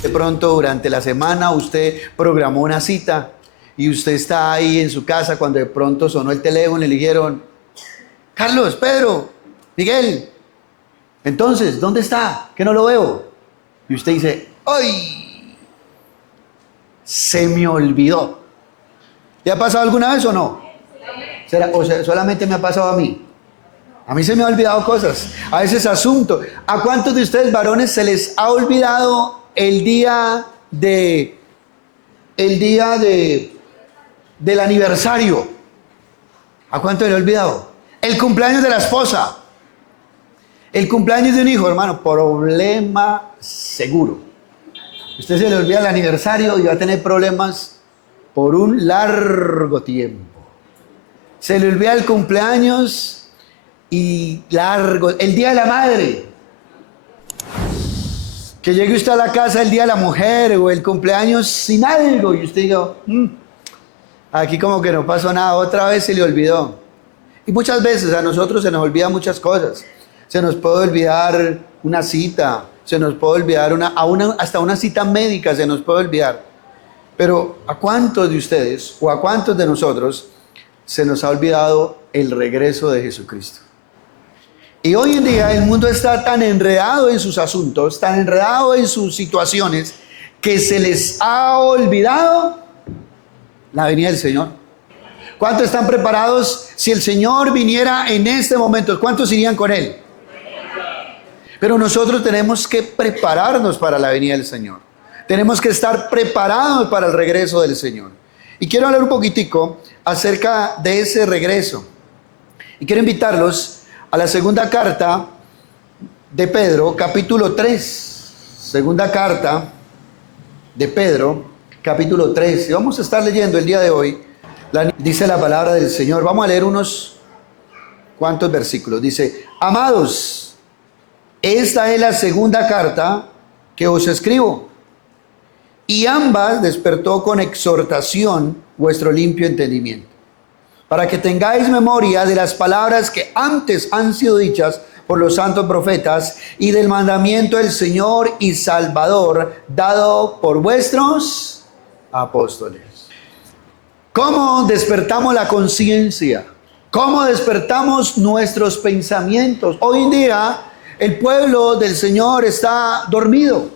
De pronto durante la semana usted programó una cita y usted está ahí en su casa cuando de pronto sonó el teléfono y le dijeron: Carlos, Pedro, Miguel, entonces, ¿dónde está? Que no lo veo. Y usted dice: ¡ay! Se me olvidó. ¿Le ha pasado alguna vez o no? ¿O sea, solamente me ha pasado a mí? A mí se me ha olvidado cosas, a veces asuntos. ¿A cuántos de ustedes varones se les ha olvidado el día del aniversario? ¿A cuánto le he olvidado? El cumpleaños de la esposa, el cumpleaños de un hijo, hermano, problema seguro. Usted se le olvida el aniversario y va a tener problemas por un largo tiempo. Se le olvida el cumpleaños y largo, el día de la madre. Que llegue usted a la casa el día de la mujer o el cumpleaños sin algo y usted diga: aquí como que no pasó nada, otra vez se le olvidó. Y muchas veces a nosotros se nos olvidan muchas cosas. Se nos puede olvidar una cita, se nos puede olvidar hasta una cita médica se nos puede olvidar. Pero ¿a cuántos de ustedes o a cuántos de nosotros se nos ha olvidado el regreso de Jesucristo? Y hoy en día el mundo está tan enredado en sus asuntos, tan enredado en sus situaciones, que se les ha olvidado la venida del Señor. ¿Cuántos están preparados si el Señor viniera en este momento? ¿Cuántos irían con Él? Pero nosotros tenemos que prepararnos para la venida del Señor. Tenemos que estar preparados para el regreso del Señor. Y quiero hablar un poquitico acerca de ese regreso. Y quiero invitarlos a la segunda carta de Pedro, capítulo 3. Segunda carta de Pedro, capítulo 3. Y vamos a estar leyendo el día de hoy. Dice la palabra del Señor. Vamos a leer unos cuantos versículos. Dice: amados, esta es la segunda carta que os escribo. Y ambas despertó con exhortación vuestro limpio entendimiento, para que tengáis memoria de las palabras que antes han sido dichas por los santos profetas y del mandamiento del Señor y Salvador dado por vuestros apóstoles. ¿Cómo despertamos la conciencia? ¿Cómo despertamos nuestros pensamientos? Hoy en día el pueblo del Señor está dormido,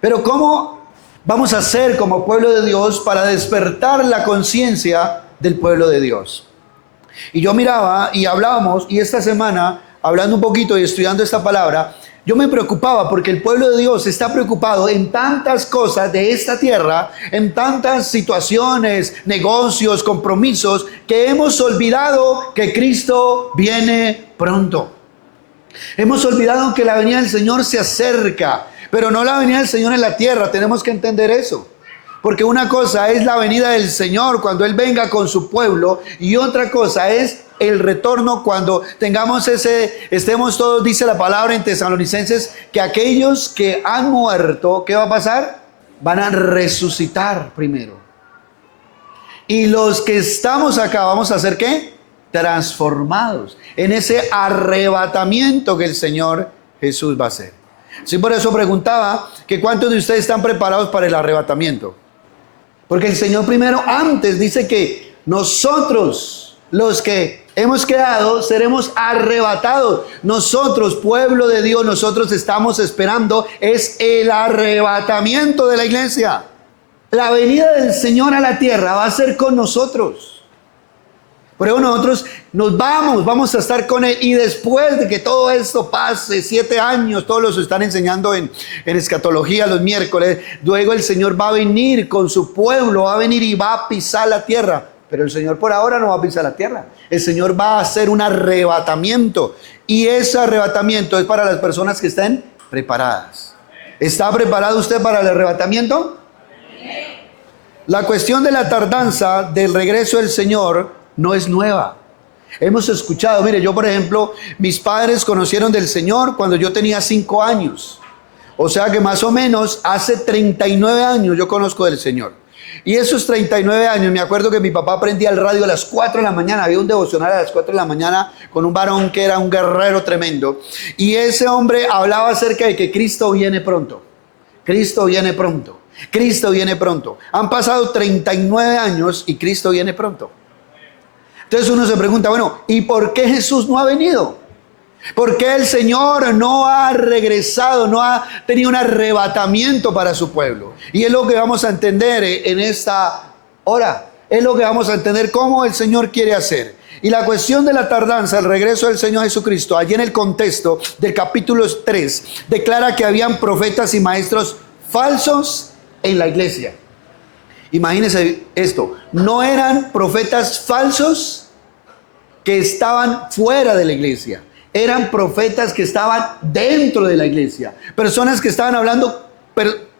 pero ¿cómo vamos a hacer como pueblo de Dios para despertar la conciencia del pueblo de Dios? Y yo miraba y hablábamos, y esta semana, hablando un poquito y estudiando esta palabra, yo me preocupaba porque el pueblo de Dios está preocupado en tantas cosas de esta tierra, en tantas situaciones, negocios, compromisos, que hemos olvidado que Cristo viene pronto. Hemos olvidado que la venida del Señor se acerca, pero no la venida del Señor en la tierra. Tenemos que entender eso. Porque una cosa es la venida del Señor cuando Él venga con su pueblo, y otra cosa es el retorno cuando estemos todos, dice la palabra en Tesalonicenses, que aquellos que han muerto, ¿qué va a pasar? Van a resucitar primero. Y los que estamos acá vamos a hacer ¿qué? Transformados en ese arrebatamiento que el Señor Jesús va a hacer. Sí, por eso preguntaba que cuántos de ustedes están preparados para el arrebatamiento. Porque el Señor primero, antes dice que Nosotros, los que hemos quedado, seremos arrebatados. Nosotros, pueblo de Dios, nosotros estamos esperando es el arrebatamiento de la iglesia. La venida del Señor a la tierra va a ser con nosotros. Por eso nosotros vamos a estar con Él, y después de que todo esto pase, 7 años, todos los están enseñando en escatología los miércoles, luego el Señor va a venir con su pueblo, va a venir y va a pisar la tierra. Pero el Señor por ahora no va a pisar la tierra. El Señor va a hacer un arrebatamiento, y ese arrebatamiento es para las personas que estén preparadas. ¿Está preparado usted para el arrebatamiento? La cuestión de la tardanza del regreso del Señor no es nueva. Hemos escuchado, mire, yo por ejemplo, mis padres conocieron del Señor cuando yo tenía 5 años. O sea que más o menos hace 39 años yo conozco del Señor. Y esos 39 años, me acuerdo que mi papá prendía el radio a las 4 de la mañana, había un devocional a las 4 de la mañana con un varón que era un guerrero tremendo. Y ese hombre hablaba acerca de que Cristo viene pronto. Cristo viene pronto. Cristo viene pronto. Han pasado 39 años y Cristo viene pronto. Entonces uno se pregunta, bueno, ¿y por qué Jesús no ha venido? ¿Por qué el Señor no ha regresado, no ha tenido un arrebatamiento para su pueblo? Y es lo que vamos a entender en esta hora. Es lo que vamos a entender cómo el Señor quiere hacer. Y la cuestión de la tardanza, el regreso del Señor Jesucristo, allí en el contexto del capítulo 3, declara que habían profetas y maestros falsos en la iglesia. Imagínense esto, no eran profetas falsos que estaban fuera de la iglesia, eran profetas que estaban dentro de la iglesia, personas que estaban hablando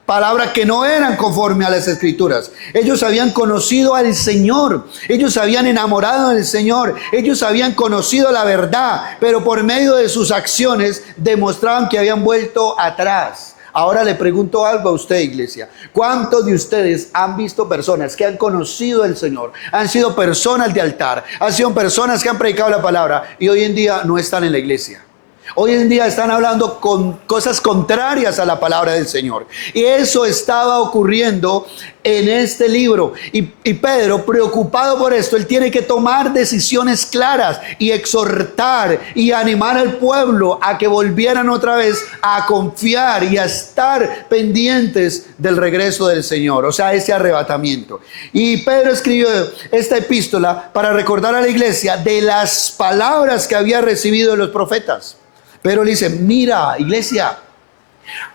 palabras que no eran conforme a las escrituras. Ellos habían conocido al Señor, ellos habían enamorado del Señor, ellos habían conocido la verdad, pero por medio de sus acciones demostraban que habían vuelto atrás. Ahora le pregunto algo a usted, iglesia. ¿Cuántos de ustedes han visto personas que han conocido al Señor, han sido personas de altar, han sido personas que han predicado la palabra y hoy en día no están en la iglesia? Hoy en día están hablando con cosas contrarias a la palabra del Señor. Y eso estaba ocurriendo en este libro. Y Pedro, preocupado por esto, él tiene que tomar decisiones claras y exhortar y animar al pueblo a que volvieran otra vez a confiar y a estar pendientes del regreso del Señor, o sea, ese arrebatamiento. Y Pedro escribió esta epístola para recordar a la iglesia de las palabras que había recibido de los profetas. Pero le dice, mira, iglesia,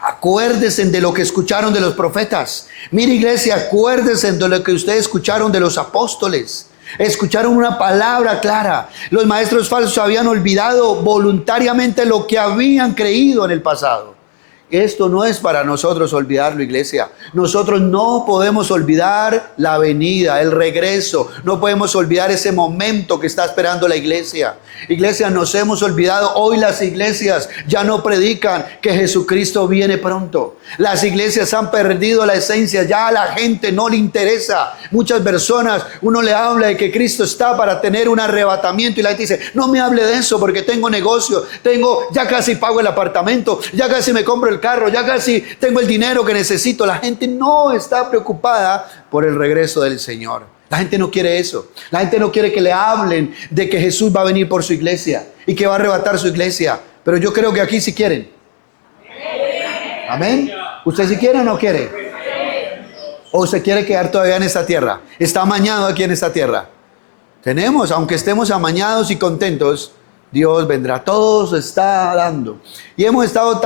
acuérdense de lo que escucharon de los profetas. Mira, iglesia, acuérdense de lo que ustedes escucharon de los apóstoles. Escucharon una palabra clara. Los maestros falsos habían olvidado voluntariamente lo que habían creído en el pasado. Esto no es para nosotros olvidarlo, iglesia. Nosotros no podemos olvidar la venida, el regreso. No podemos olvidar ese momento que está esperando la iglesia. Iglesia, nos hemos olvidado. Hoy las iglesias ya no predican que Jesucristo viene pronto. Las iglesias han perdido la esencia. Ya a la gente no le interesa. Muchas personas, uno le habla de que Cristo está para tener un arrebatamiento y la gente dice, no me hable de eso porque tengo negocio. Ya casi pago el apartamento. Ya casi me compro el carro, ya casi tengo el dinero que necesito. La gente no está preocupada por el regreso del Señor. La gente no quiere eso. La gente no quiere que le hablen de que Jesús va a venir por su iglesia y que va a arrebatar su iglesia. Pero yo creo que aquí sí quieren. Amén. ¿Usted sí quiere o no quiere? ¿O usted quiere quedar todavía en esta tierra? Está amañado aquí en esta tierra. Tenemos, aunque estemos amañados y contentos, Dios vendrá. Todo se está dando. Y hemos estado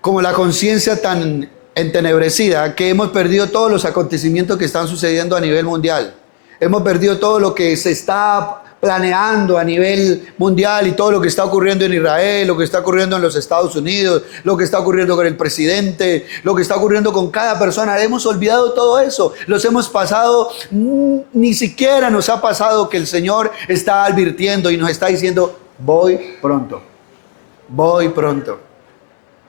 como la conciencia tan entenebrecida que hemos perdido todos los acontecimientos que están sucediendo a nivel mundial. Hemos perdido todo lo que se está planeando a nivel mundial y todo lo que está ocurriendo en Israel, lo que está ocurriendo en los Estados Unidos, lo que está ocurriendo con el presidente, lo que está ocurriendo con cada persona. Hemos olvidado todo eso. Los hemos pasado, ni siquiera nos ha pasado que el Señor está advirtiendo y nos está diciendo, voy pronto, voy pronto.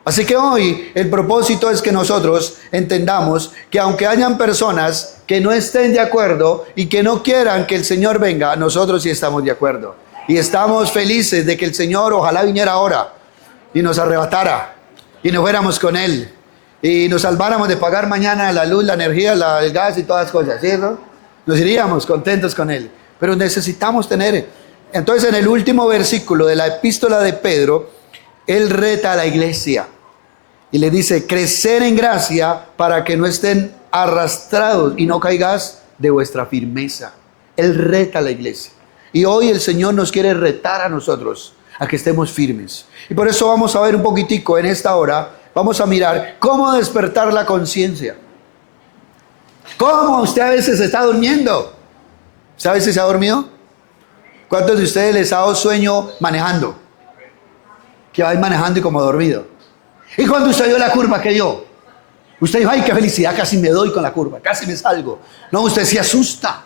Así que hoy el propósito es que nosotros entendamos que aunque hayan personas que no estén de acuerdo y que no quieran que el Señor venga, nosotros sí estamos de acuerdo. Y estamos felices de que el Señor ojalá viniera ahora y nos arrebatara y nos fuéramos con Él y nos salváramos de pagar mañana la luz, la energía, el gas y todas las cosas, ¿cierto? Nos iríamos contentos con Él. Pero necesitamos tener. Entonces, en el último versículo de la epístola de Pedro, Él reta a la iglesia y le dice: crecer en gracia para que no estén arrastrados y no caigas de vuestra firmeza. Él reta a la iglesia. Y hoy el Señor nos quiere retar a nosotros a que estemos firmes. Y por eso vamos a ver un poquitico en esta hora, vamos a mirar cómo despertar la conciencia. ¿Cómo usted a veces está durmiendo? ¿Usted a veces se ha dormido? ¿Cuántos de ustedes les ha dado sueño manejando? Que va manejando y como dormido. Y cuando usted dio la curva, ¿qué dio? Usted dijo: ay, qué felicidad, casi me doy con la curva, casi me salgo. No, usted se asusta.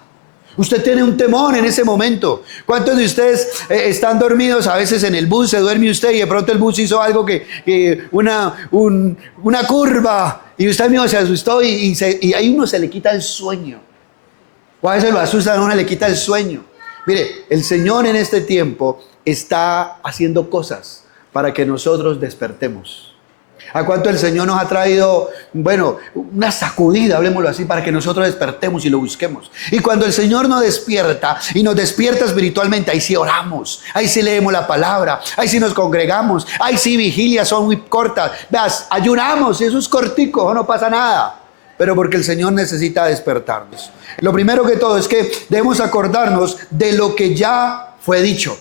Usted tiene un temor en ese momento. ¿Cuántos de ustedes están dormidos? A veces en el bus se duerme usted y de pronto el bus hizo algo una curva y usted mismo se asustó y ahí uno se le quita el sueño. O a veces lo asustan, a uno le quita el sueño. Mire, el Señor en este tiempo está haciendo cosas para que nosotros despertemos. ¿A cuánto el Señor nos ha traído, una sacudida, hablemoslo así, para que nosotros despertemos y lo busquemos? Y cuando el Señor nos despierta y nos despierta espiritualmente, ahí sí oramos, ahí sí leemos la palabra, ahí sí nos congregamos, ahí sí vigilias son muy cortas. Veas, ayunamos y eso es cortico, no pasa nada. Pero porque el Señor necesita despertarnos. Lo primero que todo es que debemos acordarnos de lo que ya fue dicho.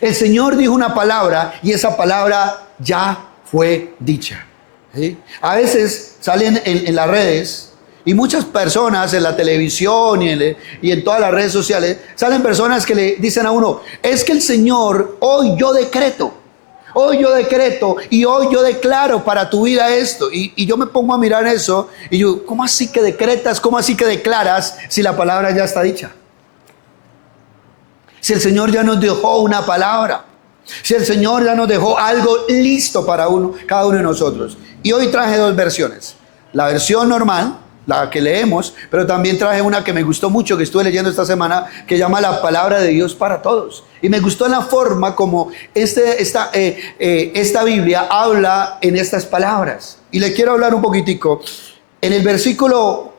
El Señor dijo una palabra y esa palabra ya fue dicha. ¿Sí? A veces salen en las redes y muchas personas en la televisión y en todas las redes sociales, salen personas que le dicen a uno: es que el Señor, hoy yo decreto y hoy yo declaro para tu vida esto. Y yo me pongo a mirar eso y yo: ¿cómo así que decretas? ¿Cómo así que declaras si la palabra ya está dicha? Si el Señor ya nos dejó una palabra. Si el Señor ya nos dejó algo listo para cada uno de nosotros. Y hoy traje dos versiones. La versión normal, la que leemos, pero también traje una que me gustó mucho, que estuve leyendo esta semana, que llama La Palabra de Dios para Todos. Y me gustó la forma como esta Biblia habla en estas palabras. Y le quiero hablar un poquitico. En el versículo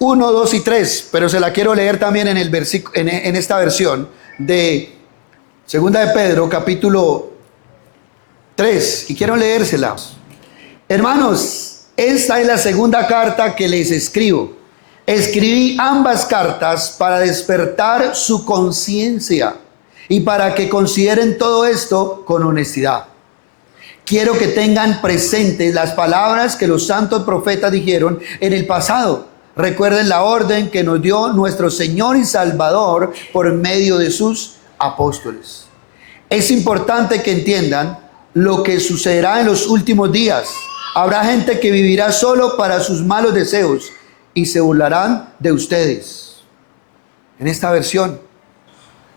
1, 2 y 3, pero se la quiero leer también en esta versión de Segunda de Pedro, capítulo 3, y quiero leérselas. Hermanos, esta es la segunda carta que les escribo. Escribí ambas cartas para despertar su conciencia y para que consideren todo esto con honestidad. Quiero que tengan presentes las palabras que los santos profetas dijeron en el pasado. Recuerden la orden que nos dio nuestro Señor y Salvador por medio de sus apóstoles. Es importante que entiendan lo que sucederá en los últimos días. Habrá gente que vivirá solo para sus malos deseos y se burlarán de ustedes. En esta versión.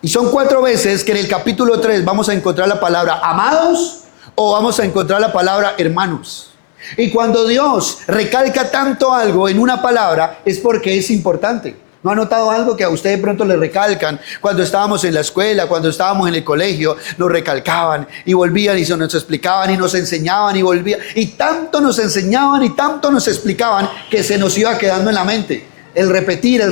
Y son 4 veces que en el capítulo 3 vamos a encontrar la palabra amados o vamos a encontrar la palabra hermanos. Y cuando Dios recalca tanto algo en una palabra es porque es importante. ¿No ha notado algo que a usted de pronto le recalcan? Cuando estábamos en la escuela, cuando estábamos en el colegio, nos recalcaban y volvían y se nos explicaban y nos enseñaban y volvían. Y tanto nos enseñaban y tanto nos explicaban que se nos iba quedando en la mente. El repetir y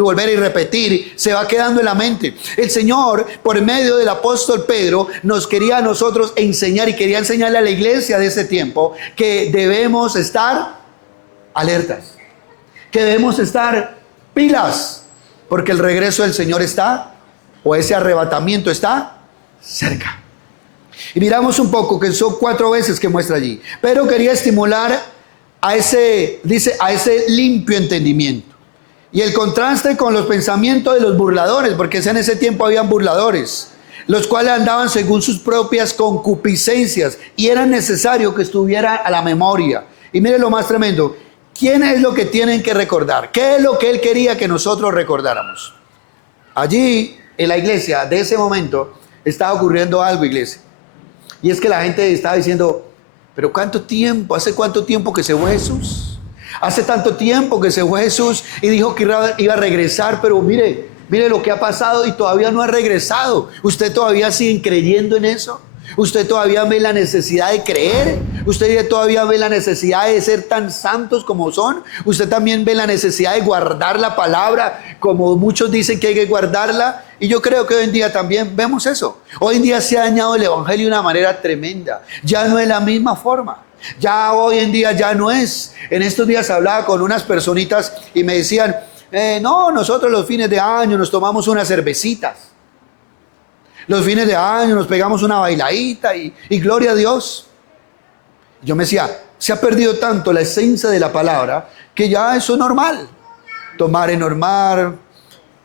volver y repetir, se va quedando en la mente. El Señor, por medio del apóstol Pedro, nos quería a nosotros enseñar y quería enseñarle a la iglesia de ese tiempo que debemos estar alertas. Que debemos estar pilas, porque el regreso del Señor está, o ese arrebatamiento está cerca. Y miramos un poco, que son 4 veces que muestra allí. Pero quería estimular a ese limpio entendimiento. Y el contraste con los pensamientos de los burladores, porque en ese tiempo habían burladores, los cuales andaban según sus propias concupiscencias, y era necesario que estuviera a la memoria. Y mire lo más tremendo. ¿Quién es lo que tienen que recordar? ¿Qué es lo que Él quería que nosotros recordáramos? Allí, en la iglesia, de ese momento, estaba ocurriendo algo, iglesia. Y es que la gente estaba diciendo: ¿pero cuánto tiempo? ¿Hace cuánto tiempo que se fue Jesús? Hace tanto tiempo que se fue Jesús y dijo que iba a regresar, pero mire lo que ha pasado y todavía no ha regresado. ¿Usted todavía sigue creyendo en eso? ¿Usted todavía ve la necesidad de creer? ¿Usted todavía ve la necesidad de ser tan santos como son? ¿Usted también ve la necesidad de guardar la palabra como muchos dicen que hay que guardarla? Y yo creo que hoy en día también vemos eso. Hoy en día se ha dañado el evangelio de una manera tremenda. Ya no es la misma forma. Ya hoy en día ya no es. En estos días hablaba con unas personitas y me decían, no, nosotros los fines de año nos tomamos unas cervecitas. Los fines de año nos pegamos una bailadita y gloria a Dios. Yo me decía, se ha perdido tanto la esencia de la palabra que ya eso es normal. Tomar es normal,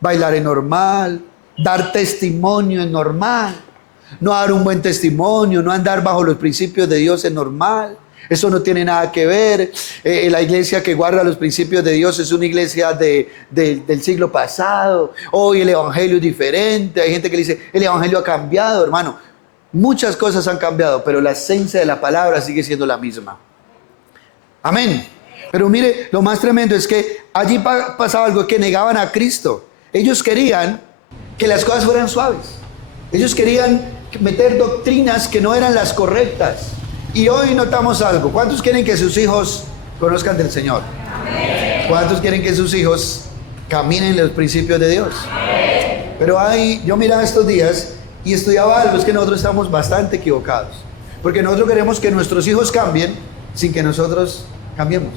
bailar es normal, dar testimonio es normal. No dar un buen testimonio, no andar bajo los principios de Dios es normal. Eso no tiene nada que ver. La iglesia que guarda los principios de Dios es una iglesia del siglo pasado. Hoy el evangelio es diferente. Hay gente que le dice, el evangelio ha cambiado, hermano. Muchas cosas han cambiado, pero la esencia de la palabra sigue siendo la misma. Amén. Pero mire, lo más tremendo es que allí pasaba algo, que negaban a Cristo. Ellos querían que las cosas fueran suaves. Ellos querían meter doctrinas que no eran las correctas. Y hoy notamos algo. ¿Cuántos quieren que sus hijos conozcan del Señor? Amén. ¿Cuántos quieren que sus hijos caminen en los principios de Dios? Amén. Pero yo miraba estos días y estudiaba algo, es que nosotros estamos bastante equivocados. Porque nosotros queremos que nuestros hijos cambien sin que nosotros cambiemos.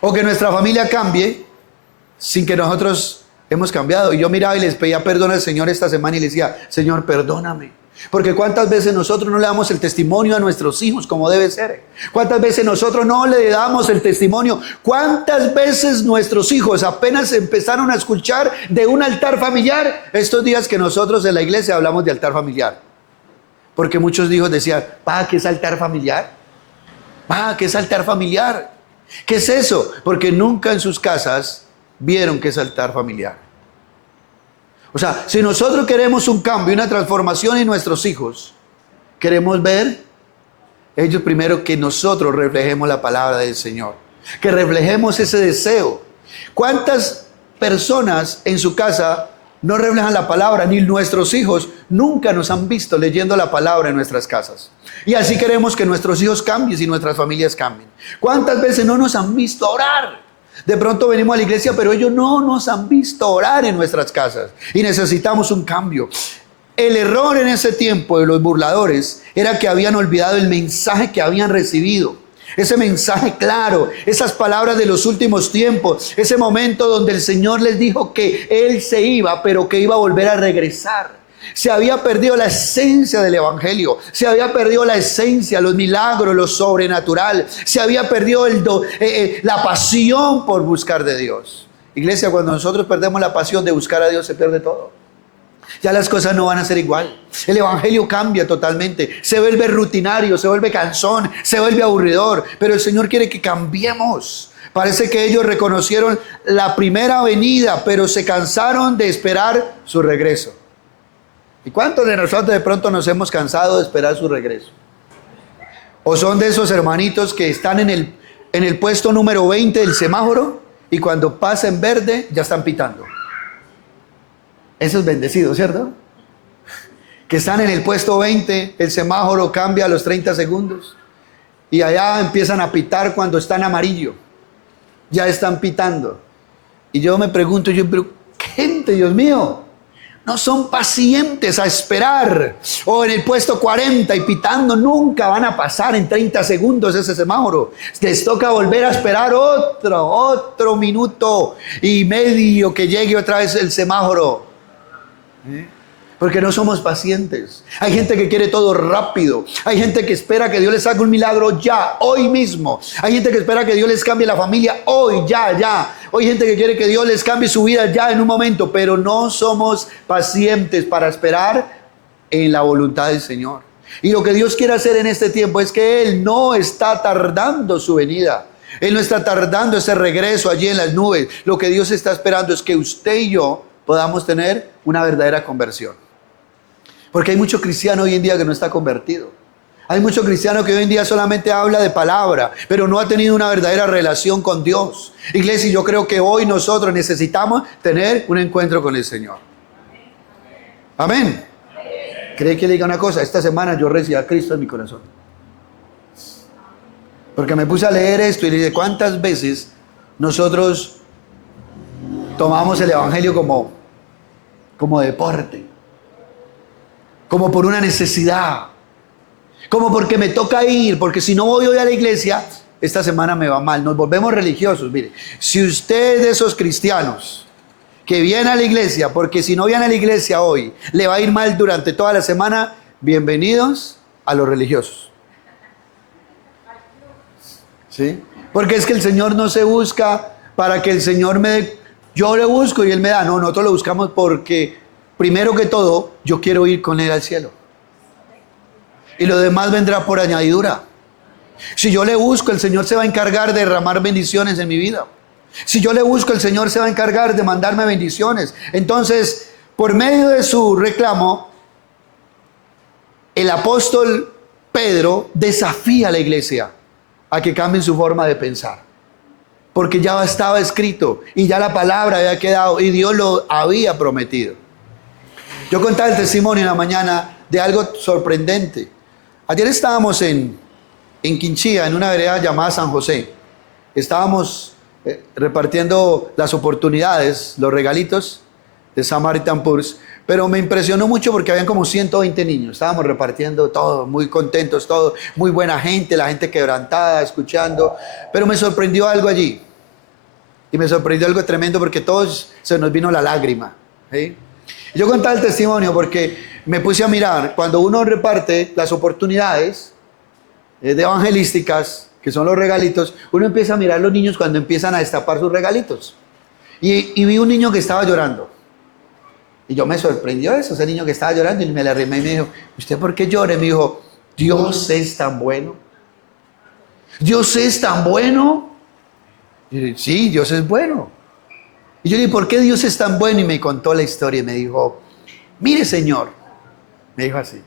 O que nuestra familia cambie sin que nosotros hemos cambiado. Y yo miraba y les pedía perdón al Señor esta semana y le decía, Señor, perdóname. Porque cuántas veces nosotros no le damos el testimonio a nuestros hijos como debe ser. Cuántas veces nosotros no le damos el testimonio. Cuántas veces nuestros hijos apenas empezaron a escuchar de un altar familiar. Estos días que nosotros en la iglesia hablamos de altar familiar. Porque muchos hijos decían, pa, ¿qué es altar familiar? Pa, ¿qué es altar familiar? ¿Qué es eso? Porque nunca en sus casas vieron qué es altar familiar. O sea, si nosotros queremos un cambio, una transformación en nuestros hijos, queremos ver ellos primero que nosotros reflejemos la palabra del Señor, que reflejemos ese deseo. ¿Cuántas personas en su casa no reflejan la palabra? Ni nuestros hijos nunca nos han visto leyendo la palabra en nuestras casas. Y así queremos que nuestros hijos cambien y nuestras familias cambien. ¿Cuántas veces no nos han visto orar? De pronto venimos a la iglesia, pero ellos no nos han visto orar en nuestras casas. Y necesitamos un cambio. El error en ese tiempo de los burladores era que habían olvidado el mensaje que habían recibido. Ese mensaje claro, esas palabras de los últimos tiempos, ese momento donde el Señor les dijo que Él se iba, pero que iba a volver a regresar. Se había perdido la esencia del evangelio, se había perdido la esencia, los milagros, lo sobrenatural, se había perdido la pasión por buscar de Dios. Iglesia, cuando nosotros perdemos la pasión de buscar a Dios, se pierde todo. Ya las cosas no van a ser igual. El evangelio cambia totalmente, se vuelve rutinario, se vuelve cansón, se vuelve aburridor, pero el Señor quiere que cambiemos. Parece que ellos reconocieron la primera venida, pero se cansaron de esperar su regreso. ¿Y cuántos de nosotros de pronto nos hemos cansado de esperar su regreso? ¿O son de esos hermanitos que están en el puesto número 20 del semáforo y cuando pasa en verde ya están pitando? Eso es bendecido, ¿cierto? Que están en el puesto 20, el semáforo cambia a los 30 segundos y allá empiezan a pitar cuando está en amarillo. Ya están pitando. Y yo me pregunto, pero ¿qué gente, Dios mío? No son pacientes a esperar. O en el puesto 40 y pitando, nunca van a pasar en 30 segundos ese semáforo. Les toca volver a esperar otro minuto y medio que llegue otra vez el semáforo. Porque no somos pacientes. Hay gente que quiere todo rápido. Hay gente que espera que Dios les haga un milagro ya, hoy mismo. Hay gente que espera que Dios les cambie la familia hoy, ya. Hay gente que quiere que Dios les cambie su vida ya en un momento. Pero no somos pacientes para esperar en la voluntad del Señor. Y lo que Dios quiere hacer en este tiempo es que Él no está tardando su venida. Él no está tardando ese regreso allí en las nubes. Lo que Dios está esperando es que usted y yo podamos tener una verdadera conversión. Porque hay mucho cristiano hoy en día que no está convertido. Hay mucho cristiano que hoy en día solamente habla de palabra, pero no ha tenido una verdadera relación con Dios. Iglesia, yo creo que hoy nosotros necesitamos tener un encuentro con el Señor. Amén. ¿Cree que le diga una cosa? Esta semana yo recibí a Cristo en mi corazón. Porque me puse a leer esto y le dije, ¿cuántas veces nosotros tomamos el evangelio como deporte? Como por una necesidad. Como porque me toca ir, porque si no voy hoy a la iglesia, esta semana me va mal. Nos volvemos religiosos. Mire, si usted es de esos cristianos que viene a la iglesia, porque si no viene a la iglesia hoy, le va a ir mal durante toda la semana, bienvenidos a los religiosos. ¿Sí? Porque es que el Señor no se busca para que el Señor me dé. Yo le busco y Él me da. No, nosotros lo buscamos porque, primero que todo, yo quiero ir con Él al cielo. Y lo demás vendrá por añadidura. Si yo le busco, el Señor se va a encargar de derramar bendiciones en mi vida. Si yo le busco, el Señor se va a encargar de mandarme bendiciones. Entonces, por medio de su reclamo, el apóstol Pedro desafía a la iglesia a que cambien su forma de pensar. Porque ya estaba escrito y ya la palabra había quedado y Dios lo había prometido. Yo contaba el testimonio en la mañana de algo sorprendente. Ayer estábamos en Quinchía, en una vereda llamada San José. Estábamos repartiendo las oportunidades, los regalitos de Samaritan Purse. Pero me impresionó mucho porque habían como 120 niños. Estábamos repartiendo todo, muy contentos, todo, muy buena gente, la gente quebrantada, escuchando. Pero me sorprendió algo allí. Y me sorprendió algo tremendo porque todos se nos vino la lágrima. ¿Sí? Yo contaba el testimonio porque me puse a mirar. Cuando uno reparte las oportunidades de evangelísticas, que son los regalitos, uno empieza a mirar a los niños cuando empiezan a destapar sus regalitos. Y vi un niño que estaba llorando. Y yo me sorprendió eso, ese niño que estaba llorando, y me le arrimé y me dijo, ¿usted por qué llora? Y me dijo, Dios es tan bueno. Dios es tan bueno. Y yo dije, sí, Dios es bueno. Y yo le dije, ¿por qué Dios es tan bueno? Y me contó la historia y me dijo, mire Señor, me dijo así,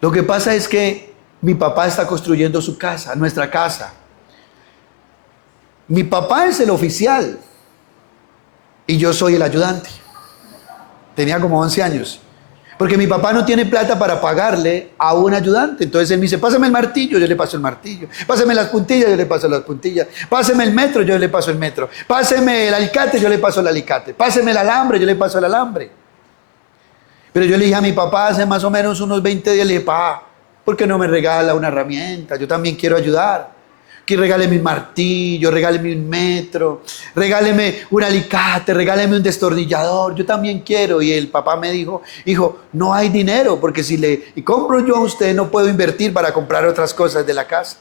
lo que pasa es que mi papá está construyendo su casa, nuestra casa. Mi papá es el oficial y yo soy el ayudante. Tenía como 11 años. Porque mi papá no tiene plata para pagarle a un ayudante. Entonces él me dice, pásame el martillo, yo le paso el martillo. Pásame las puntillas, yo le paso las puntillas. Pásame el metro, yo le paso el metro. Pásame el alicate, yo le paso el alicate. Pásame el alambre, yo le paso el alambre. Pero yo le dije a mi papá hace más o menos unos 20 días, le dije, papá, ¿por qué no me regala una herramienta? Yo también quiero ayudar. Que regáleme un martillo, regáleme un metro, regáleme un alicate, regáleme un destornillador, yo también quiero. Y el papá me dijo, hijo, no hay dinero, porque si le compro yo a usted no puedo invertir para comprar otras cosas de la casa.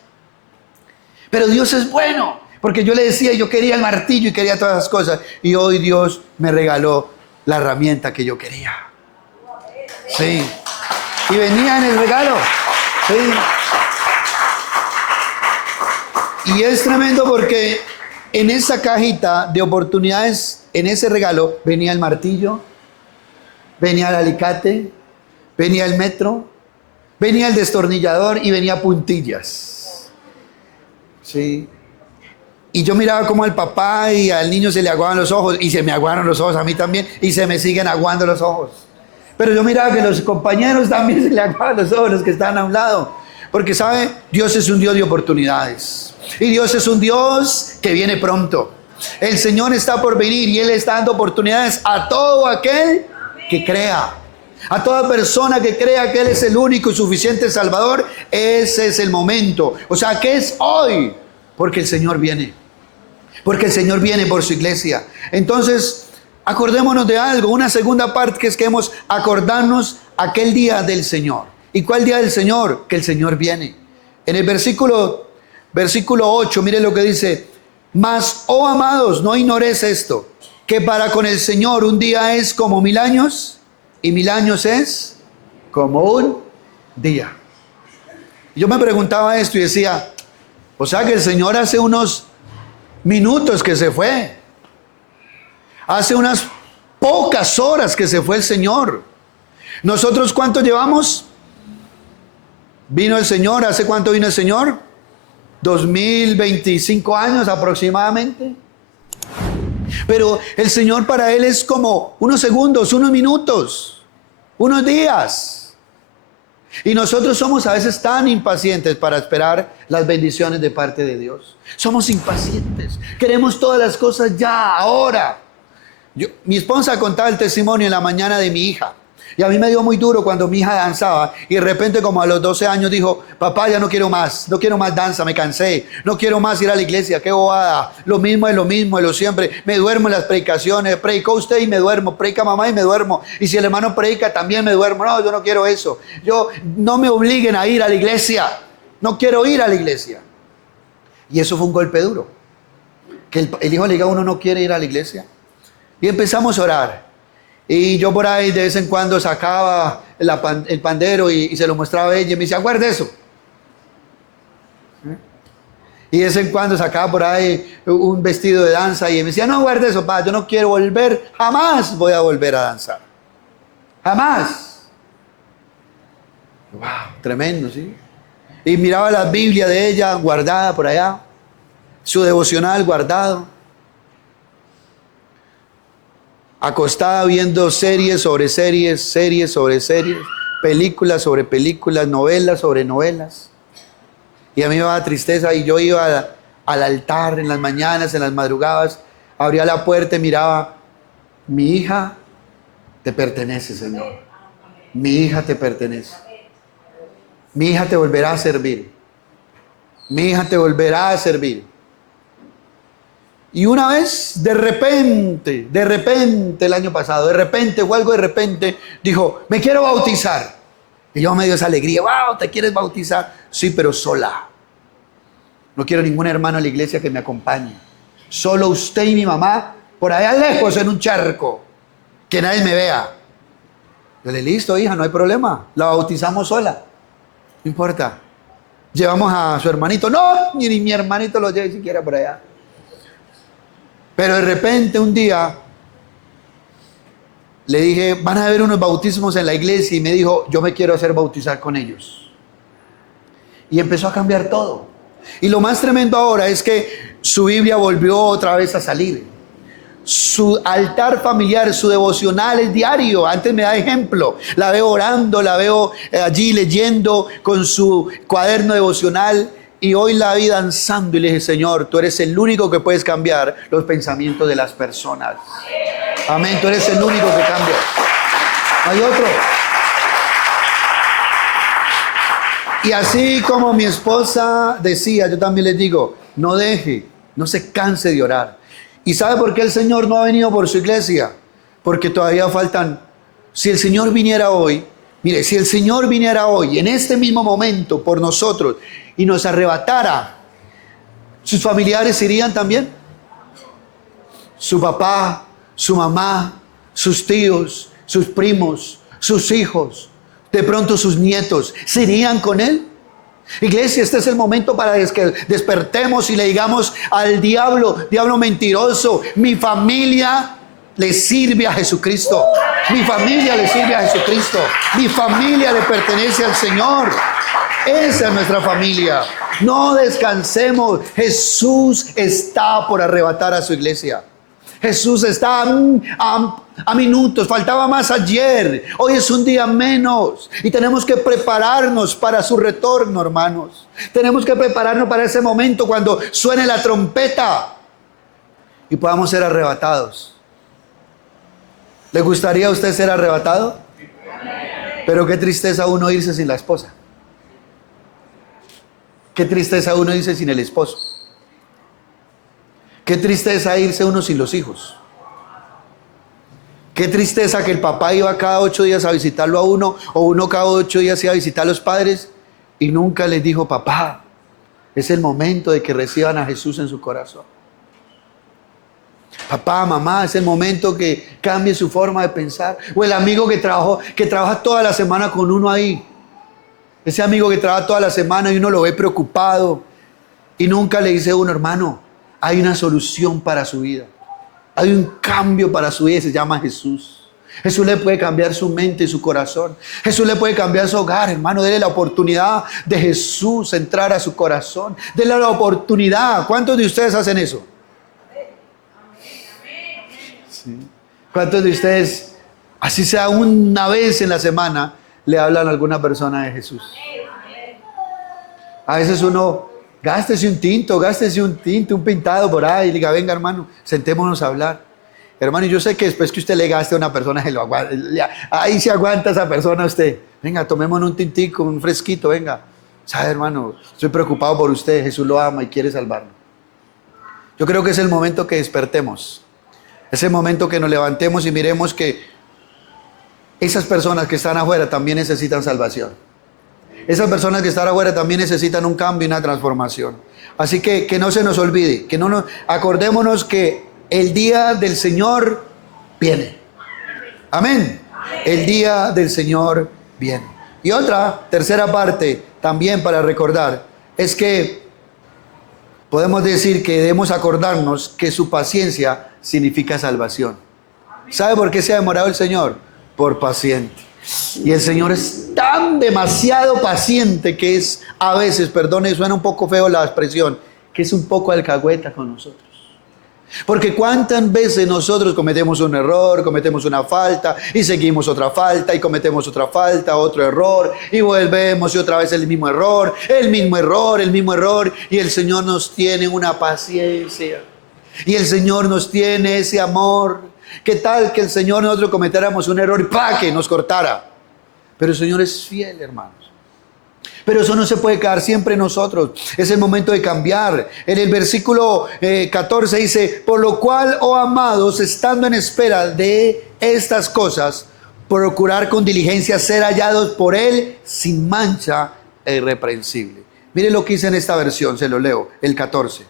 Pero Dios es bueno, porque yo le decía, yo quería el martillo y quería todas las cosas, y hoy Dios me regaló la herramienta que yo quería. Sí, y venía en el regalo, sí. Y es tremendo porque en esa cajita de oportunidades, en ese regalo, venía el martillo, venía el alicate, venía el metro, venía el destornillador y venía puntillas. Sí. Y yo miraba como al papá y al niño se le aguaban los ojos, y se me aguaron los ojos a mí también, y se me siguen aguando los ojos. Pero yo miraba que los compañeros también se le aguaban los ojos, los que estaban a un lado. Porque, ¿sabe? Dios es un Dios de oportunidades. Y Dios es un Dios que viene pronto. El Señor está por venir y Él está dando oportunidades a todo aquel que crea. A toda persona que crea que Él es el único y suficiente Salvador, ese es el momento. O sea, que es hoy, porque el Señor viene. Porque el Señor viene por su iglesia. Entonces, acordémonos de algo, una segunda parte que es que hemos acordarnos aquel día del Señor. ¿Y cuál día del Señor? Que el Señor viene. En el versículo 8, mire lo que dice. Mas, oh amados, no ignoréis esto, que para con el Señor un día es como 1000 años, y 1000 años es como un día. Yo me preguntaba esto y decía, o sea que el Señor hace unos minutos que se fue. Hace unas pocas horas que se fue el Señor. ¿Nosotros cuánto llevamos? Vino el Señor, ¿hace cuánto vino el Señor? 2025 años aproximadamente. Pero el Señor para Él es como unos segundos, unos minutos. unos días. Y nosotros somos a veces tan impacientes para esperar las bendiciones de parte de Dios. Somos impacientes. Queremos todas las cosas ya, ahora. Mi esposa contaba el testimonio en la mañana de mi hija. Y a mí me dio muy duro cuando mi hija danzaba y de repente como a los 12 años dijo, papá, ya no quiero más danza, me cansé, no quiero más ir a la iglesia, qué bobada, lo mismo es lo siempre, me duermo en las predicaciones, predicó usted y me duermo, predica mamá y me duermo, y si el hermano predica también me duermo, no, yo no quiero eso, no me obliguen a ir a la iglesia, no quiero ir a la iglesia. Y eso fue un golpe duro, que el hijo le diga a uno no quiere ir a la iglesia. Y empezamos a orar. Y yo por ahí de vez en cuando sacaba el pandero y se lo mostraba a ella y me decía, guarde eso. Y de vez en cuando sacaba por ahí un vestido de danza y me decía, no guarde eso, papá, yo no quiero volver, jamás voy a volver a danzar. Jamás. Wow, tremendo, ¿sí? Y miraba la Biblia de ella guardada por allá, su devocional guardado. Acostada viendo series sobre series, series sobre series, películas sobre películas, novelas sobre novelas. Y a mí me daba tristeza y yo iba al altar en las mañanas, en las madrugadas, abría la puerta y miraba, mi hija te pertenece, Señor. Mi hija te pertenece. Mi hija te volverá a servir. Mi hija te volverá a servir. Y una vez, de repente, el año pasado, fue algo de repente, dijo, me quiero bautizar. Y yo me dio esa alegría, wow, ¿te quieres bautizar? Sí, pero sola. No quiero ningún hermano en la iglesia que me acompañe. Solo usted y mi mamá, por allá lejos en un charco, que nadie me vea. Yo le dije, listo, hija, no hay problema, la bautizamos sola. No importa. Llevamos a su hermanito. No, ni mi hermanito lo lleve siquiera por allá. Pero de repente un día le dije, van a haber unos bautismos en la iglesia y me dijo, yo me quiero hacer bautizar con ellos. Y empezó a cambiar todo. Y lo más tremendo ahora es que su Biblia volvió otra vez a salir. Su altar familiar, su devocional es diario. Antes me da ejemplo. La veo orando, la veo allí leyendo con su cuaderno devocional. Y hoy la vi danzando y le dije, Señor, tú eres el único que puedes cambiar los pensamientos de las personas. Amén, tú eres el único que cambia. No hay otro. Y así como mi esposa decía, yo también les digo, no se canse de orar. ¿Y sabe por qué el Señor no ha venido por su iglesia? Porque todavía faltan, si el Señor viniera hoy, mire, si el Señor viniera hoy, en este mismo momento, por nosotros, y nos arrebatara, ¿sus familiares irían también? Su papá, su mamá, sus tíos, sus primos, sus hijos, de pronto sus nietos, ¿se irían con Él? Iglesia, este es el momento para que despertemos y le digamos al diablo, diablo mentiroso, mi familia le sirve a Jesucristo. Mi familia le sirve a Jesucristo. Mi familia le pertenece al Señor. Esa es nuestra familia. No descansemos. Jesús está por arrebatar a su iglesia. Jesús está a minutos. Faltaba más ayer. Hoy es un día menos. Y tenemos que prepararnos para su retorno, hermanos. Tenemos que prepararnos para ese momento cuando suene la trompeta y podamos ser arrebatados. ¿Le gustaría a usted ser arrebatado? Pero qué tristeza uno irse sin la esposa. Qué tristeza uno irse sin el esposo. Qué tristeza irse uno sin los hijos. Qué tristeza que el papá iba cada 8 días a visitarlo a uno, o uno cada 8 días iba a visitar a los padres y nunca les dijo, papá, es el momento de que reciban a Jesús en su corazón. Papá, mamá, es el momento que cambie su forma de pensar. O el amigo que trabaja toda la semana con uno ahí. Ese amigo que trabaja toda la semana y uno lo ve preocupado y nunca le dice a uno, hermano, hay una solución para su vida. Hay un cambio para su vida y se llama Jesús. Jesús le puede cambiar su mente y su corazón. Jesús le puede cambiar su hogar, hermano. Dele la oportunidad de Jesús entrar a su corazón. Dele la oportunidad. ¿Cuántos de ustedes hacen eso? Sí. ¿Cuántos de ustedes Así sea una vez en la semana, le hablan a alguna persona de Jesús. A veces uno, gástese un tinto, un pintado por ahí, y diga, venga hermano, sentémonos a hablar. Hermano, yo sé que después que usted le gaste a una persona, se lo aguanta, ahí se aguanta esa persona usted. Venga, tomémonos un tintico, un fresquito, venga. ¿Sabe, hermano? Estoy preocupado por usted, Jesús lo ama y quiere salvarlo. Yo creo que es el momento que despertemos. Es el momento que nos levantemos y miremos que esas personas que están afuera también necesitan salvación. Esas personas que están afuera también necesitan un cambio y una transformación. Así que no se nos olvide, acordémonos que el día del Señor viene. Amén. El día del Señor viene. Y otra, tercera parte, también para recordar, es que podemos decir que debemos acordarnos que su paciencia significa salvación. ¿Sabe por qué se ha demorado el Señor? Por paciente. Y el Señor es tan demasiado paciente que es a veces, perdone, suena un poco feo la expresión, que es un poco alcahueta con nosotros. Porque cuántas veces nosotros cometemos un error, cometemos una falta y seguimos otra falta y cometemos otra falta, otro error y volvemos y otra vez el mismo error y el Señor nos tiene una paciencia y el Señor nos tiene ese amor. ¿Qué tal que el Señor nosotros cometiéramos un error y ¡pa! Que nos cortara? Pero el Señor es fiel, hermanos. Pero eso no se puede quedar siempre en nosotros. Es el momento de cambiar. En el versículo 14 dice, por lo cual, oh amados, estando en espera de estas cosas, procurar con diligencia ser hallados por Él sin mancha e irreprensible. Mire lo que dice en esta versión, se lo leo, el 14.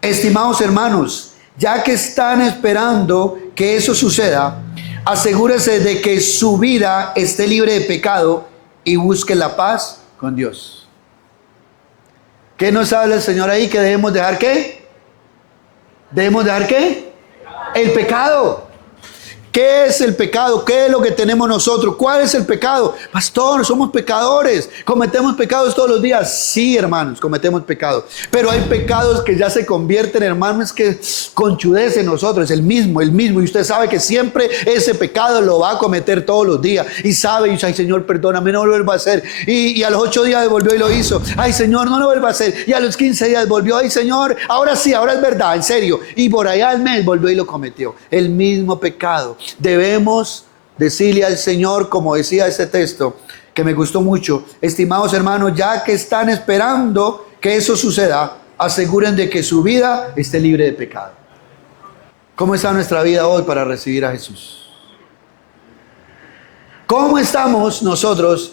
Estimados hermanos, ya que están esperando que eso suceda, asegúrense de que su vida esté libre de pecado y busquen la paz con Dios. ¿Qué nos habla el Señor ahí? Que debemos dejar ¿qué? ¿Debemos dejar qué? El pecado. ¿Qué es el pecado? ¿Qué es lo que tenemos nosotros? ¿Cuál es el pecado? Pastor, somos pecadores. ¿Cometemos pecados todos los días? Sí, hermanos, cometemos pecados. Pero hay pecados que ya se convierten, hermanos, que conchudecen nosotros. El mismo. Y usted sabe que siempre ese pecado lo va a cometer todos los días. Y sabe, y dice, ay, Señor, perdóname, no lo vuelvo a hacer. Y a los 8 días volvió y lo hizo. Ay, Señor, no lo vuelvo a hacer. Y a los 15 días volvió. Ay, Señor, ahora sí, ahora es verdad, en serio. Y por allá al mes volvió y lo cometió. El mismo pecado. Debemos decirle al Señor, como decía ese texto, que me gustó mucho, estimados hermanos, ya que están esperando que eso suceda, aseguren de que su vida esté libre de pecado. ¿Cómo está nuestra vida hoy para recibir a Jesús? ¿Cómo estamos nosotros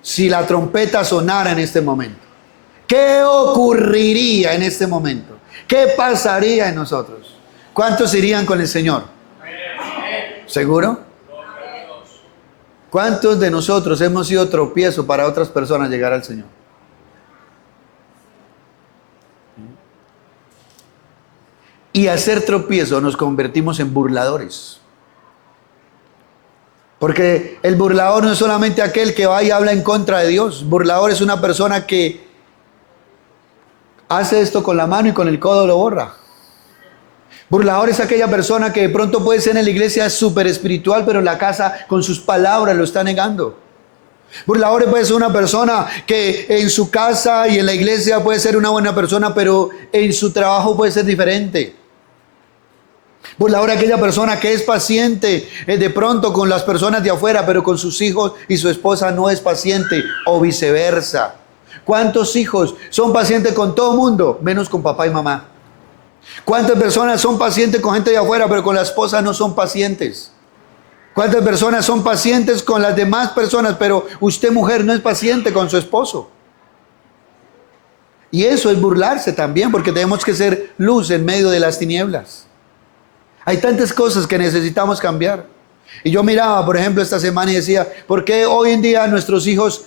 si la trompeta sonara en este momento? ¿Qué ocurriría en este momento? ¿Qué pasaría en nosotros? ¿Cuántos irían con el Señor? ¿Seguro? ¿Cuántos de nosotros hemos sido tropiezo para otras personas llegar al Señor? Y al ser tropiezo nos convertimos en burladores. Porque el burlador no es solamente aquel que va y habla en contra de Dios. Burlador es una persona que hace esto con la mano y con el codo lo borra. Burlador es aquella persona que de pronto puede ser en la iglesia súper espiritual, pero en la casa con sus palabras lo está negando. Burlador puede ser una persona que en su casa y en la iglesia puede ser una buena persona, pero en su trabajo puede ser diferente. Burlador es aquella persona que es paciente de pronto con las personas de afuera, pero con sus hijos y su esposa no es paciente, o viceversa. ¿Cuántos hijos son pacientes con todo el mundo, menos con papá y mamá? ¿Cuántas personas son pacientes con gente de afuera, pero con la esposa no son pacientes? ¿Cuántas personas son pacientes con las demás personas, pero usted, mujer, no es paciente con su esposo? Y eso es burlarse también, porque tenemos que ser luz en medio de las tinieblas. Hay tantas cosas que necesitamos cambiar. Y yo miraba, por ejemplo, esta semana y decía, ¿por qué hoy en día nuestros hijos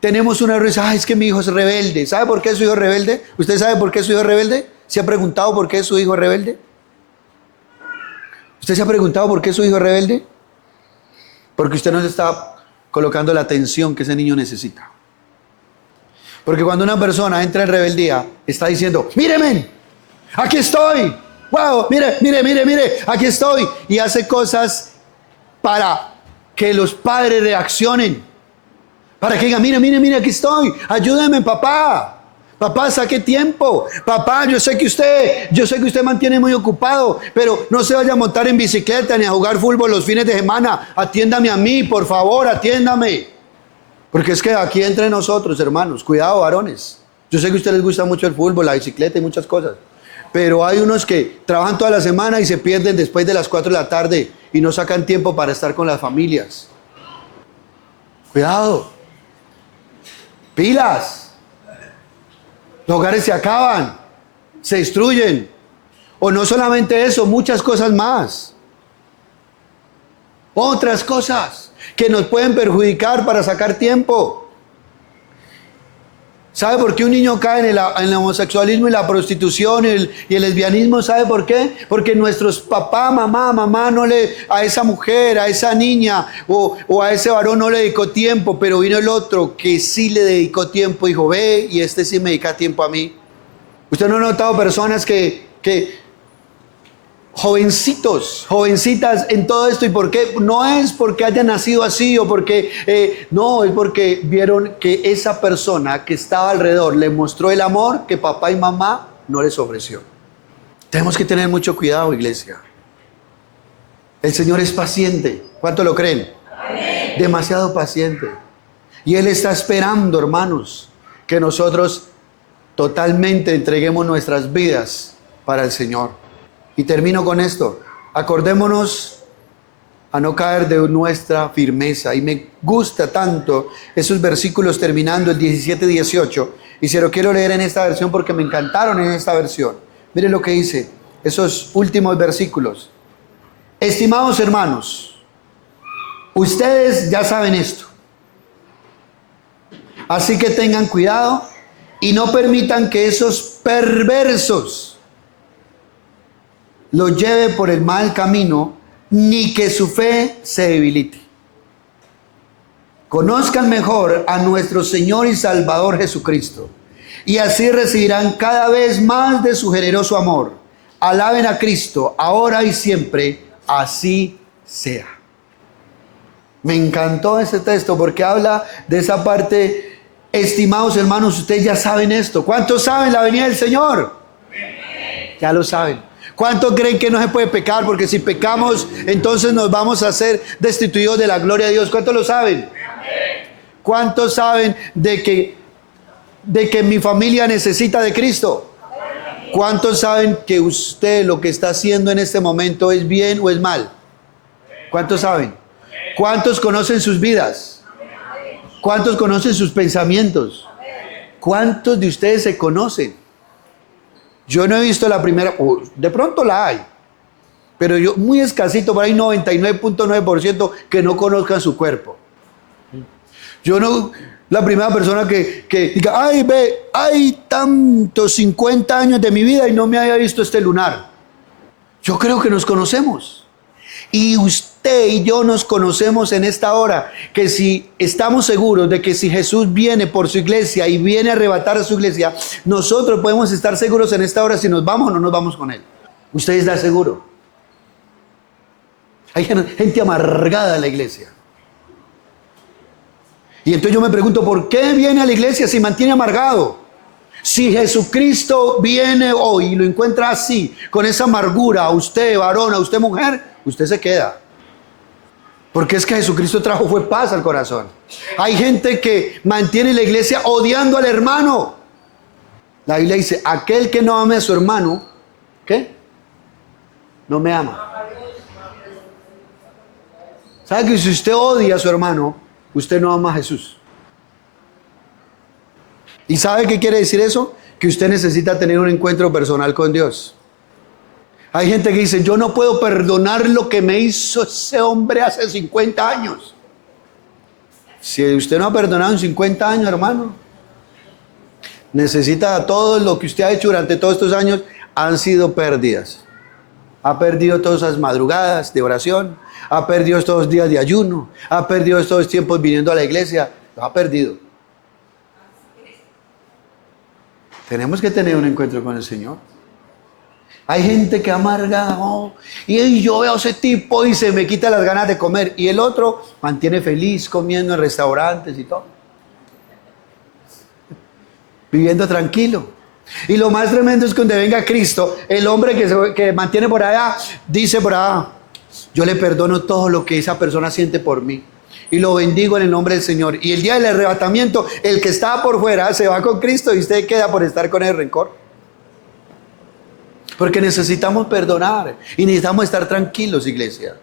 tenemos una error? Y dice, ay, es que mi hijo es rebelde. ¿Sabe por qué su hijo es rebelde? ¿Usted sabe por qué su hijo es rebelde? ¿Se ha preguntado por qué su hijo es rebelde? ¿Usted se ha preguntado por qué su hijo es rebelde? Porque usted no le está colocando la atención que ese niño necesita. Porque cuando una persona entra en rebeldía, está diciendo, míreme, aquí estoy. Wow, mire, aquí estoy. Y hace cosas para que los padres reaccionen. Para que digan, mire, aquí estoy. Ayúdeme, papá. Papá, saque tiempo. Papá, yo sé que usted mantiene muy ocupado, pero no se vaya a montar en bicicleta ni a jugar fútbol los fines de semana. Atiéndame a mí, por favor, atiéndame. Porque es que aquí entre nosotros, hermanos, cuidado, varones. Yo sé que a ustedes les gusta mucho el fútbol, la bicicleta y muchas cosas. Pero hay unos que trabajan toda la semana y se pierden después de las 4 de la tarde y no sacan tiempo para estar con las familias. Cuidado. Pilas. Los hogares se acaban, se destruyen. O no solamente eso, muchas cosas más. Otras cosas que nos pueden perjudicar para sacar tiempo. ¿Sabe por qué un niño cae en el homosexualismo y la prostitución y el lesbianismo? ¿Sabe por qué? Porque nuestros papá, mamá a esa mujer, a esa niña o a ese varón no le dedicó tiempo, pero vino el otro que sí le dedicó tiempo y dijo, ve, y este sí me dedica tiempo a mí. ¿Usted no ha notado personas que jovencitas en todo esto? ¿Y por qué? No es porque hayan nacido así o porque, no, es porque vieron que esa persona que estaba alrededor le mostró el amor que papá y mamá no les ofreció. Tenemos que tener mucho cuidado, iglesia. El Señor es paciente. ¿Cuánto lo creen? Amén. Demasiado paciente. Y Él está esperando, hermanos, que nosotros totalmente entreguemos nuestras vidas para el Señor. Y termino con esto. Acordémonos a no caer de nuestra firmeza. Y me gusta tanto esos versículos terminando el 17-18. Y se lo quiero leer en esta versión porque me encantaron en esta versión. Miren lo que dice, esos últimos versículos. Estimados hermanos, ustedes ya saben esto. Así que tengan cuidado y no permitan que esos perversos lo lleve por el mal camino, ni que su fe se debilite. Conozcan mejor a nuestro Señor y Salvador Jesucristo, y así recibirán cada vez más de su generoso amor. Alaben a Cristo, ahora y siempre, así sea. Me encantó ese texto porque habla de esa parte. Estimados hermanos, ustedes ya saben esto. ¿Cuántos saben la venida del Señor? Ya lo saben. ¿Cuántos creen que no se puede pecar? Porque si pecamos, entonces nos vamos a ser destituidos de la gloria de Dios. ¿Cuántos lo saben? ¿Cuántos saben de que mi familia necesita de Cristo? ¿Cuántos saben que usted lo que está haciendo en este momento es bien o es mal? ¿Cuántos saben? ¿Cuántos conocen sus vidas? ¿Cuántos conocen sus pensamientos? ¿Cuántos de ustedes se conocen? Yo no he visto la primera, de pronto la hay, pero yo muy escasito, por ahí 99.9% que no conozcan su cuerpo. Yo no, la primera persona que diga, ay, ve, hay tantos 50 años de mi vida y no me haya visto este lunar. Yo creo que nos conocemos. Y usted y yo nos conocemos en esta hora, que si estamos seguros de que si Jesús viene por su iglesia y viene a arrebatar a su iglesia, nosotros podemos estar seguros en esta hora si nos vamos o no nos vamos con Él. ¿Usted está seguro? Hay gente amargada en la iglesia. Y entonces yo me pregunto, ¿por qué viene a la iglesia si mantiene amargado? Si Jesucristo viene hoy y lo encuentra así, con esa amargura, a usted varón, a usted mujer, usted se queda. Porque es que Jesucristo trajo fue paz al corazón. Hay gente que mantiene la iglesia odiando al hermano. La Biblia dice, aquel que no ame a su hermano, ¿qué? No me ama. ¿Sabe que si usted odia a su hermano, usted no ama a Jesús? ¿Y sabe qué quiere decir eso? Que usted necesita tener un encuentro personal con Dios. Hay gente que dice, yo no puedo perdonar lo que me hizo ese hombre hace 50 años. Si usted no ha perdonado en 50 años, hermano, necesita todo lo que usted ha hecho durante todos estos años, han sido pérdidas. Ha perdido todas esas madrugadas de oración, ha perdido estos días de ayuno, ha perdido estos tiempos viniendo a la iglesia, lo ha perdido. Tenemos que tener un encuentro con el Señor. Hay gente que amarga, y yo veo a ese tipo y se me quita las ganas de comer. Y el otro mantiene feliz comiendo en restaurantes y todo. Viviendo tranquilo. Y lo más tremendo es que donde venga Cristo, el hombre que mantiene por allá, dice por allá, yo le perdono todo lo que esa persona siente por mí. Y lo bendigo en el nombre del Señor. Y el día del arrebatamiento, el que está por fuera se va con Cristo y usted queda por estar con el rencor. Porque necesitamos perdonar y necesitamos estar tranquilos, iglesia.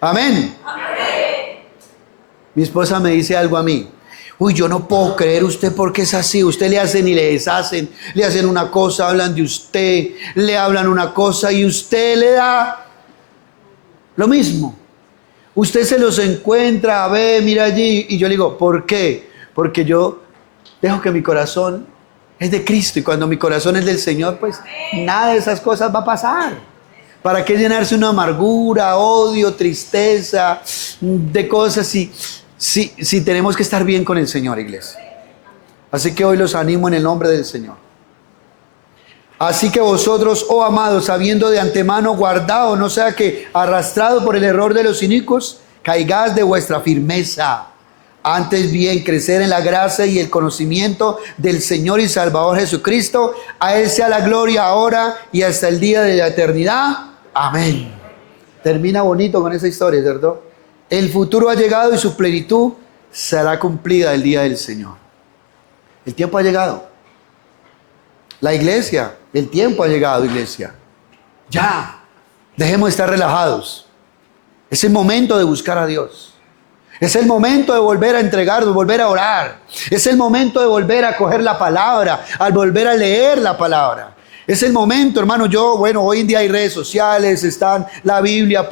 Amén. Amén. Mi esposa me dice algo a mí. Uy, yo no puedo creer usted porque es así. Usted le hacen y le deshacen. Le hacen una cosa, hablan de usted. Le hablan una cosa y usted le da lo mismo. Usted se los encuentra, ve, mira allí. Y yo le digo, ¿por qué? Porque yo dejo que mi corazón es de Cristo. Y cuando mi corazón es del Señor, pues nada de esas cosas va a pasar. ¿Para qué llenarse una amargura, odio, tristeza, de cosas si tenemos que estar bien con el Señor, iglesia? Así que hoy los animo en el nombre del Señor. Así que vosotros, oh amados, habiendo de antemano guardado, no sea que arrastrado por el error de los inicuos, caigáis de vuestra firmeza. Antes bien, crecer en la gracia y el conocimiento del Señor y Salvador Jesucristo. A Él sea la gloria ahora y hasta el día de la eternidad. Amén. Termina bonito con esa historia, ¿cierto? El futuro ha llegado y su plenitud será cumplida el día del Señor. El tiempo ha llegado. La iglesia, el tiempo ha llegado, iglesia. Ya, dejemos de estar relajados. Es el momento de buscar a Dios. Es el momento de volver a entregarnos, volver a orar. Es el momento de volver a coger la palabra, al volver a leer la palabra. Es el momento, hermano. Hoy en día hay redes sociales, están la Biblia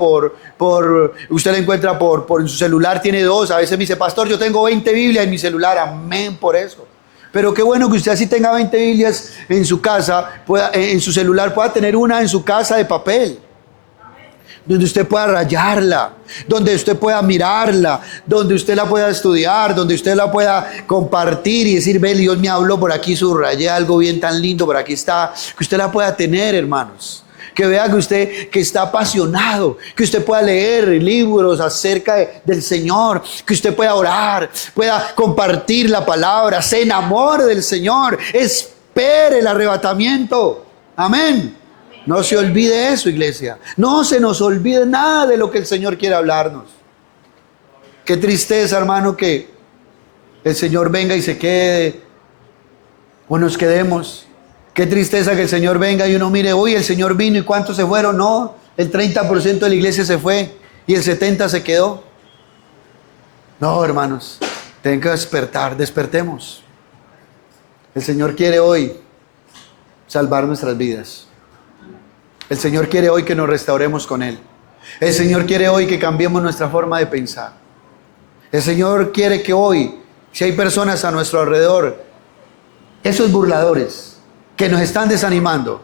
usted la encuentra en su celular, tiene 2. A veces me dice, pastor, yo tengo 20 Biblias en mi celular. Amén por eso. Pero qué bueno que usted así tenga 20 Biblias en su casa, en su celular, pueda tener una en su casa de papel. Donde usted pueda rayarla, donde usted pueda mirarla, donde usted la pueda estudiar, donde usted la pueda compartir y decir, ve, Dios me habló por aquí, subrayé algo bien tan lindo, por aquí está, que usted la pueda tener, hermanos. Que vea que usted que está apasionado, que usted pueda leer libros acerca del Señor, que usted pueda orar, pueda compartir la palabra, se enamore del Señor, espere el arrebatamiento. Amén. No se olvide eso, iglesia. No se nos olvide nada de lo que el Señor quiere hablarnos. Qué tristeza, hermano, que el Señor venga y se quede o nos quedemos. Qué tristeza que el Señor venga y uno mire, uy, el Señor vino y ¿cuántos se fueron? No, el 30% de la iglesia se fue y el 70% se quedó. No, hermanos, tienen que despertar, despertemos. El Señor quiere hoy salvar nuestras vidas. El Señor quiere hoy que nos restauremos con Él. El Señor quiere hoy que cambiemos nuestra forma de pensar. El Señor quiere que hoy, si hay personas a nuestro alrededor, esos burladores que nos están desanimando,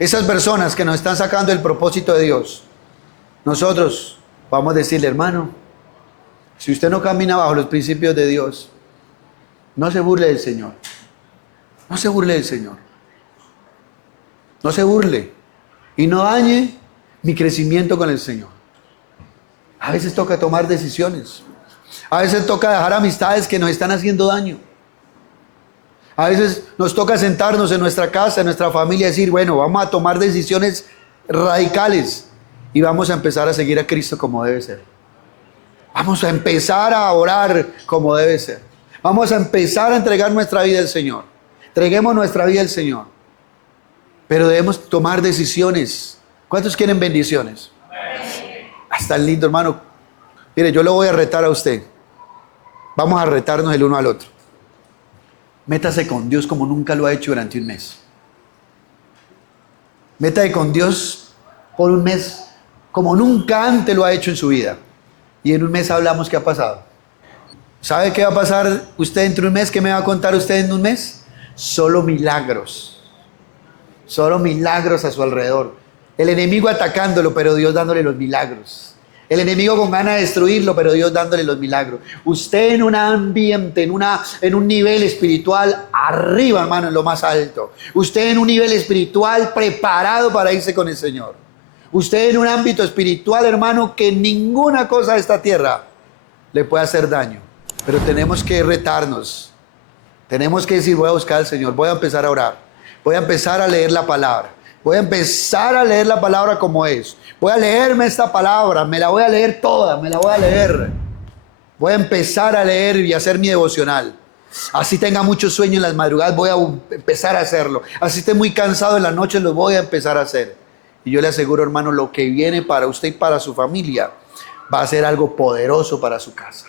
esas personas que nos están sacando el propósito de Dios, nosotros vamos a decirle, hermano, si usted no camina bajo los principios de Dios, no se burle del Señor. No se burle del Señor. No se burle. Y no dañe mi crecimiento con el Señor. A veces toca tomar decisiones. A veces toca dejar amistades que nos están haciendo daño. A veces nos toca sentarnos en nuestra casa, en nuestra familia y decir, bueno, vamos a tomar decisiones radicales y vamos a empezar a seguir a Cristo como debe ser. Vamos a empezar a orar como debe ser. Vamos a empezar a entregar nuestra vida al Señor. Entreguemos nuestra vida al Señor. Pero debemos tomar decisiones. ¿Cuántos quieren bendiciones? Está lindo, hermano. Mire, yo lo voy a retar a usted. Vamos a retarnos el uno al otro. Métase con Dios como nunca lo ha hecho durante un mes. Métase con Dios por un mes como nunca antes lo ha hecho en su vida. Y en un mes hablamos qué ha pasado. ¿Sabe qué va a pasar usted dentro de un mes? ¿Qué me va a contar usted en un mes? Solo milagros. Solo milagros a su alrededor. El enemigo atacándolo, pero Dios dándole los milagros. El enemigo con ganas de destruirlo, pero Dios dándole los milagros. Usted en un ambiente, en un nivel espiritual arriba, hermano, en lo más alto. Usted en un nivel espiritual preparado para irse con el Señor. Usted en un ámbito espiritual, hermano, que ninguna cosa de esta tierra le puede hacer daño. Pero tenemos que retarnos. Tenemos que decir, voy a buscar al Señor, voy a empezar a orar. Voy a empezar a leer la palabra. Voy a empezar a leer la palabra como es. Voy a leerme esta palabra, me la voy a leer toda, me la voy a leer. Voy a empezar a leer y hacer mi devocional. Así tenga mucho sueño en las madrugadas, voy a empezar a hacerlo. Así esté muy cansado en la noche, lo voy a empezar a hacer. Y yo le aseguro, hermano, lo que viene para usted y para su familia va a ser algo poderoso para su casa.